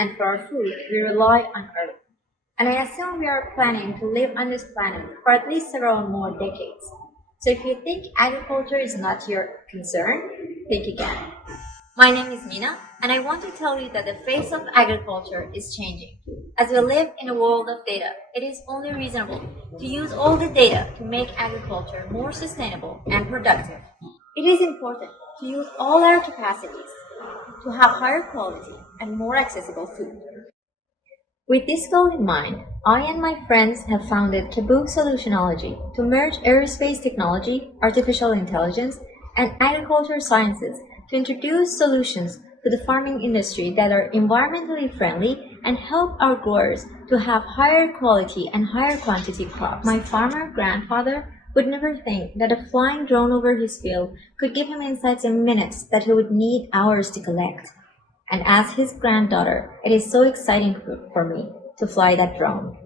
and for our food, we rely on Earth. And I assume we are planning to live on this planet for at least several more decades. So if you think agriculture is not your concern, think again. My name is Mina, and I want to tell you that the face of agriculture is changing. As we live in a world of data, it is only reasonable to use all the data to make agriculture more sustainable and productive. It is important to use all our capacities to have higher quality and more accessible food. With this goal in mind, I and my friends have founded Cabook Solutionology to merge aerospace technology, artificial intelligence, and agriculture sciences to introduce solutions to the farming industry that are environmentally friendly and help our growers to have higher quality and higher quantity crops. My farmer grandfather would never think that a flying drone over his field could give him insights in minutes that he would need hours to collect. And as his granddaughter, it is so exciting for me to fly that drone.